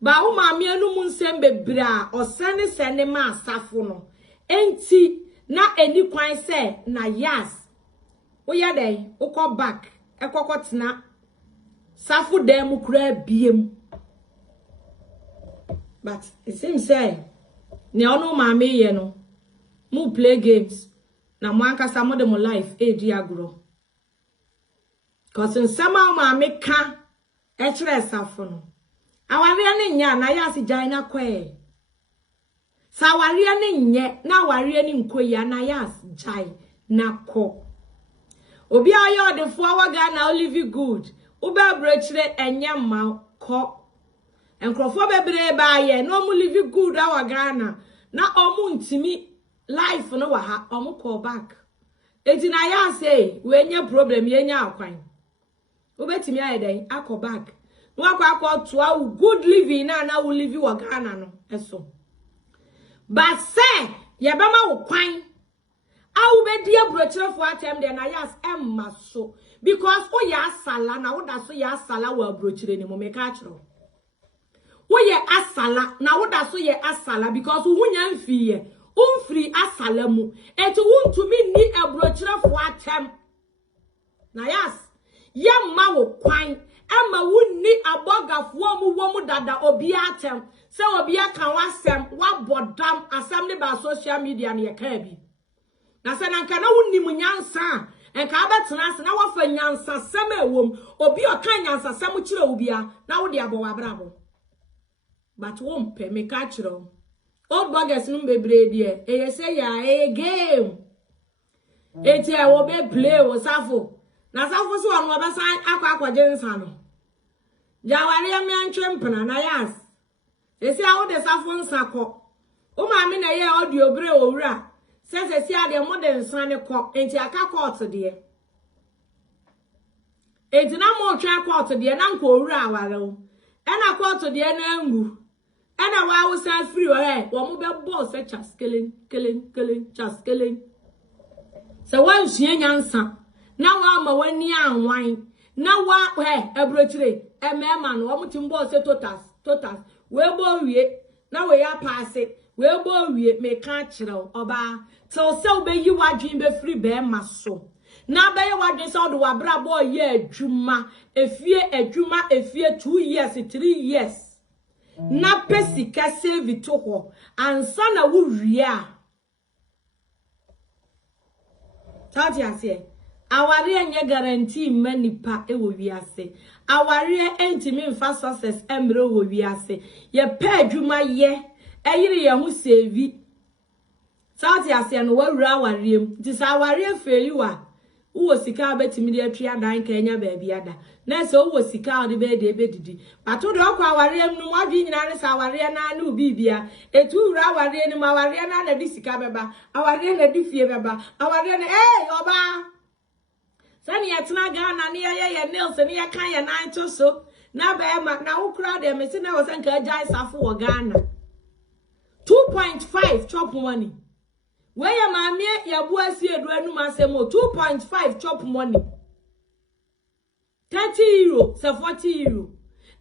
ba o maami enum nsem bebra o sene ma asafo no enti na eni kwan se Nayas wo ya dey wo ko back e kokotena safu dem kura biem but it seems say ne ono maame ye no mu play games na mo ankasa mo dem life e di agro cause nsama maame ka e kire safu no aware ne nya na ya si jan na kwe sa aware ne nye na aware ne nkoyi na ya jai na ko obi ayo de fo awaga na olive good uba brechire enyama ko enkrofo bebre ba ye no mu live good awaga na omu ntimi life no wa ha omu call back eti na ya say we nya problem ye nya akwan ubetimi aye den akọ back no akọ to good living na we live wa Ghana no eso but say ye be ma wo kwan Awu be die brochire for atem de Nayas emma so because o ya asala na wo da so ya asala wa brochire ni mo me ka kiro. Wo ye asala na wo da so ye asala because wo nya mfiye umfri asala mu enti wuntumi ni ebrochire for atem Nayas yemma wo kwan emma wunni abogafo mu wo mu dada obi atem se obi aka wasem wa bodam asem ne ba social media ne ye ka bi na se na nka na wunni mu nyansa enka abetena se na wafa nyansa sem ewom obi oka nyansa sem kire obia na wo de abo wabrabo but wo mpe me ka kire old bloggers no bebre die e say ya e game eti e wo be play wo safo na safo so onu obesan akwa jensa no jawari am antwe mpena Nayas esi awo de safo nsako o ma me na ye audio bre owura se si ade modern san ko enti aka court de enti na mo twa court de na nko owura aware o ena court de na angu ena wa wo san free wo mo be boss se chas kelen chas kelen se wa nsua nyansa na wa ma wani anwan na wa ebrochire emema no wo mutim boss se totas we bo wie na we ya paase we bo wie me ka kire oba till se obeyi wadwin be free be maso na be wadwin se odo wabra bo ye adwuma efie 2 years 3 years na pesika save to ho ansa na wo wie a tati ase aware enye guarantee manipa e wo wiase aware entimi mfa success emre wo wiase ye pa adwuma ye eyire ye hu save tati ase no wawura awarem nti sa aware feli wa wo sika betimi de atwa dan ka enya ba bia da na se wo sika ode be de bedidi pato de okwa awarem no wadwi nyina ne sa aware na na ubibia etu wura aware ni ma aware na di sika beba aware na di fie beba aware na oba sani yetna Ghana ne ye nails ne ye kan ye nan to so na ba ma na wo kra de me se na wo sanka ajai safo wo Ghana 2.5 chop money where mamie ya buasi edu anu asemo 2.5 chop money 30 euro se 40 euro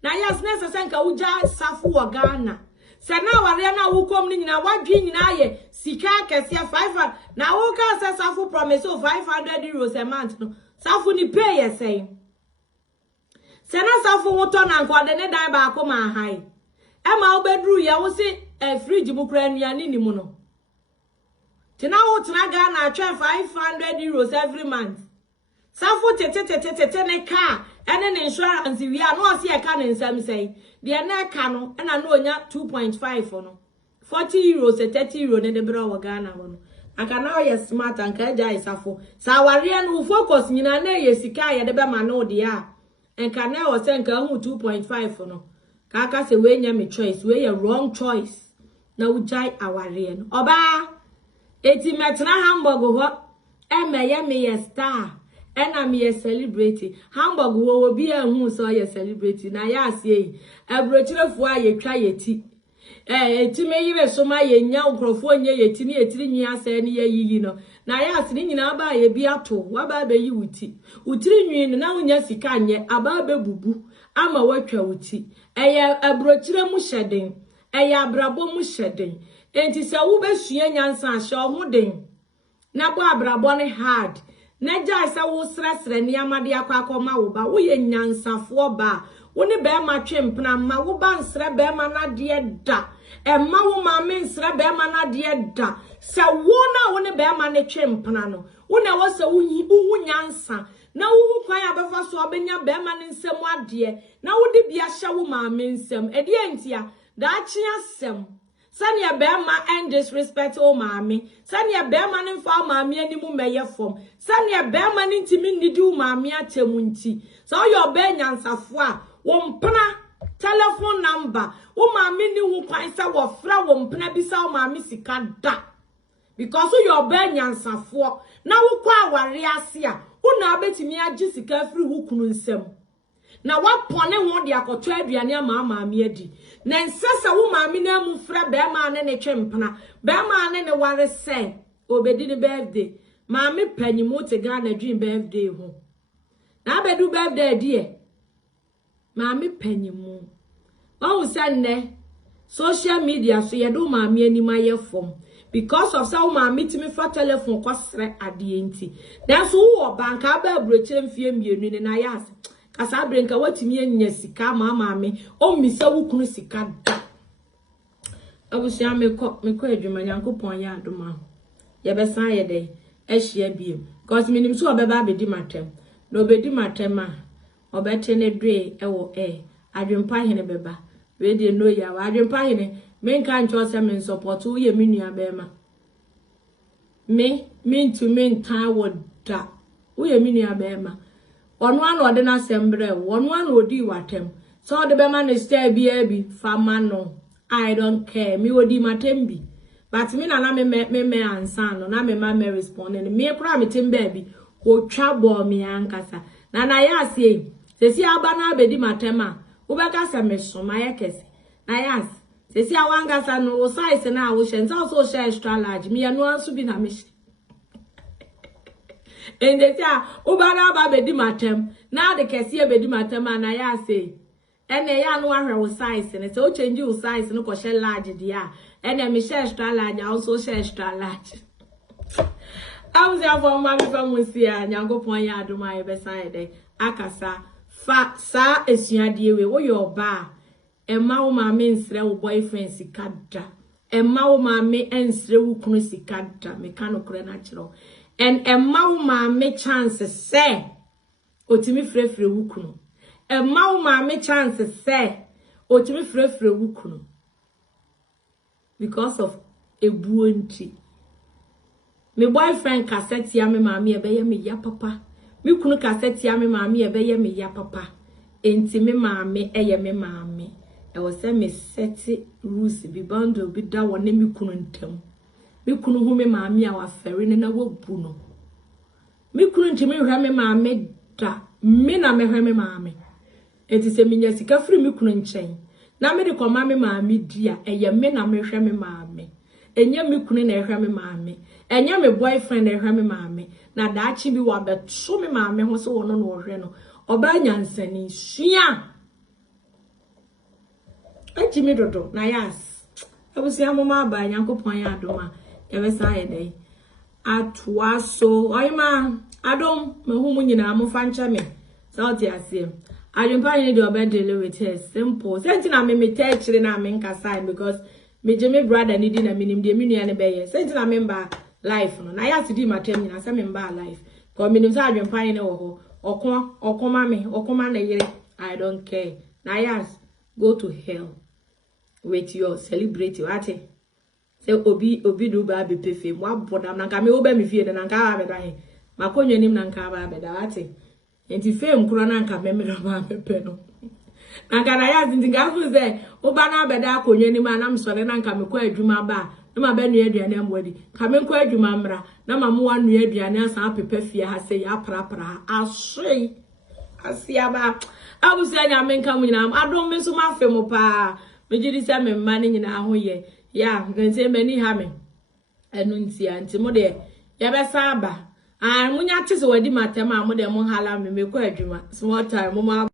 na yes nesa sanka uja safu wa Ghana se na ware na wukom ni nyina wadwi nyina ye sika kese 500 na wo ka se safu promise 500 euros a month no safu ni pay ye say se na safu woto na nkode ne dan ba akoma hai e ma obedru ye wo se fridge mu kra nuane ni mu no tina wo tina Ghana atwa 500 euros every month safu tete ne car ene ne insurance wi a no ose e ka ne nsam sei de na ka no na no onya 2.5 no 40 euros 30 euros ne de bro wo Ghana wo no aka na ye smart anka ja isafo sa ware no focus nyina na ye sika ye de be ma no de a enka na o se nka hu 2.5 no ka aka se we nya me choice we ye wrong choice na ujai aware no oba eti metna hamburg ho emeye me ye star ena me ye celebrate hamburg wo bi ehun so ye celebrate na ya asie abrochirefo a ye twa ye ti eti me yire so ma ye nya ukrofo nye ye ti ni etiri nwi ase ni ye yiyi no na ya asini nyina ba ye bi ato wa ba be yi wuti utiri nwi no na unya sika nye aba be bubu ama watwa wuti eye abrochire mu hyeden eye abrabo mu hyeden enti se wo be sua nyansa ahye ohuden na bo abrabo ne hard na ja se wo sresre ni amade akwa wo ba wo ye nyansafo ba wo ne be ma twempna ma wo ba nsre be ma na de da emma wo ma me nsre be ma na de da se wo na wo ne be ma ne twempna no wo na wo se wo nyansa na wo kwan abefa so obenya be ma ne nsem ade na wo de bia hye wo ma me nsem ede entia da chi asem sani bema and disrespect o maami sani bema ne fa maami animu meye fom sani bema ne ntimi nidi o maami atemu nti so your be nyansafo a wo mpena telephone number o maami ni hu kwan se wo fra wo mpena bisa o maami sika da because your be nyansafo na wo kwa aware ase a una abetimi agi sika firi wo kunu nsem na wapone ho de akoto aduane ama maami adi na nsesa wo maami na mu fra be ma ne twempena be ma ne ware se obedi ni birthday Mami penyimu te Ghana dream birthday ho. Na bedu birthday die. Mami penyimu. Wa usane social media so yedo mami anima ye form because of say mami timi fa telephone kwasre ade enti. That's who bank aba broche mfie mienu ni Nayas. Kasa brenka watimi anya sika mami o misa wukunu sika da. Abusia mekọ adwuma Nyankopon ya adoma. Ye besan ye dey ehia biem. Cause minim so obeba abedi matem. No obedi matem a obete ne dwe ewo AdwenepaHene beba. We dey know ya AdwenepaHene men kan cho se men support wo ye menua bema. Me to men tan woda. Wo ye menua bema. Onu an ode na sembre, onu an odi watem. So de bema ne stay bi fama no. I don't care. Me odi matembi. But me na me ansa no na me respond and me kura me tem baby o twabo me ankasa. Na Nayas ye. Sesi aba na abedi matema. Ubeka se me so maye kese. Nayas. Sesi awangasa no o size na wo hye. Nsa so share extra large. Me no anso bi na me hye. Endetia ubana aba abedi matem. Na de kese abedi matema Nayas ye. Ene ya no ahwe wo size ne se o change wo size no ko share large dia. Ene me share extra large also share extra large. I was there for mommy from Musia Nyankopon ya adoma ye besan dey akasa fa sa esuade we wo your ba emma wo ma me nsre wo boyfriend sikada emma wo ma me ensre wo kunu sikada me kan okure na kiro en emma wo ma me chance se otimi frefre wo kunu emma wo ma me chance se otimi frefre wo kunu because of ebuonti. Me boyfriend cassette ya me mami ebeye me ya papa. Me kunu cassette ya me mami ebeye me ya papa. Enti me mami eye me mami. E wo se me set rules bi bando bi da wona me kunu ntem. Me kunu hu me mami a wa fere ne na wabu no. Me kunu ntem me hwa me mami da. Me na me hwa me mami. Enti se me nya sika free me kunu nchen. Na me de koma me mami dia eye me na me hwa me mami. Enya me kunu na hwa me mami. Enya me boyfriend na hwa me mami. Na daachi bi wa beto me mami ho so wono no hwe no. Oba nyansani sua. Eji me dodo Nayas. Ebusi amoma ba Nyankopon ya adoma. Yebesa ye dey. Atwa so oyima adom me hu mu nyina mo fancha me. Sauti asem. AdwenepaHene dey obedele with her simple. Senti na me tell na me nkasa because me je me brother ni di na minim de minua ne beye. Senti na me mba life no. Nayas di matem nyina se me mba life. Ko minim sa AdwenepaHene wo ho. Okoma na yire. I don't care. Nayas, go to hell with your celebrity. Wate. Say obi do ba be pefe. Mo aboda na nka me oba me fie de na nka ba beda he. Makonyo nim na nka ba beda wate. Enti fame kuro na nka me me ba pepe no. Na nka Nayas ndinga fu say oba na beda akonyo nim na msore na nka me kwa adwuma ba. Na ma ba nu aduane amwadi. Ka me kwa adwuma mra. Na ma mo wa nu aduane asan pepe fie ha say ya prapra. Ashrei. Asiaba. Abusia nya me nka mu nyina. Adom me so ma fem pa. Me jidi se me mma ni nyina ho ye. Ya, nse me ni ha me. Enu ntia nti mo de ya be sa ba. Munya tese wadi matema mo de mo hala me kwa adwuma. Small time mo ma